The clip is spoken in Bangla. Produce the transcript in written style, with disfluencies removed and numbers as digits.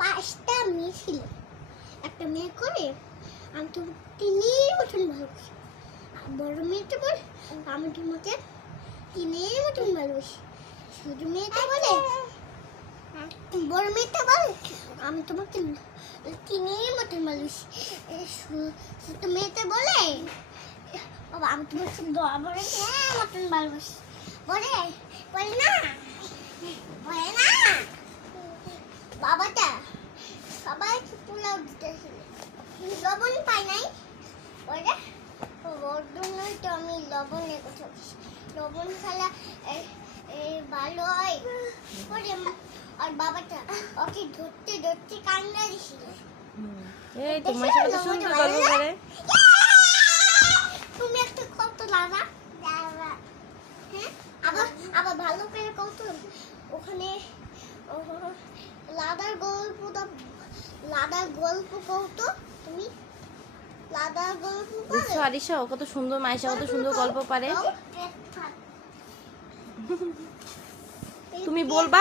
5টা মেয়ে ছিল। একটা মেয়ে করে আমি তো তিনের মতন ভালোবাসি। বড় মেয়েটা বলে আমি তোমাকে তিনের মতন ভালোবাসি। ছোট মেয়েটা বলে বড় মেয়েটা বলে আমি তোমাকে তিনের মতন ভালোবাসি। ছোট মেয়েটা বলে বাবা আমি তোমাকে বড় মতন ভালোবাসি। বলে বলে না বাবাটা সবাই পোলাও দিতেছিল, লবণ পাই নাই। বলে ওর জন্যই তো আমি লবণের কথা বলছি, লবণ খেলা ভালো হয়। পরে আর বাবাটা ওকে ধরতে ধরতে কান্না দিছিল। এই তোমার সাথে তো সুন্দর গল্প করে। তুমি একটা কত লাভা হ্যাঁ, আবার আবার ভালো করে কত ওখানে লাদার গল্প কত তুমি লাদার গল্প বুঝছো আরিশা, ও কত সুন্দর, মাইশা কত সুন্দর গল্প পারে। তুমি বলবা।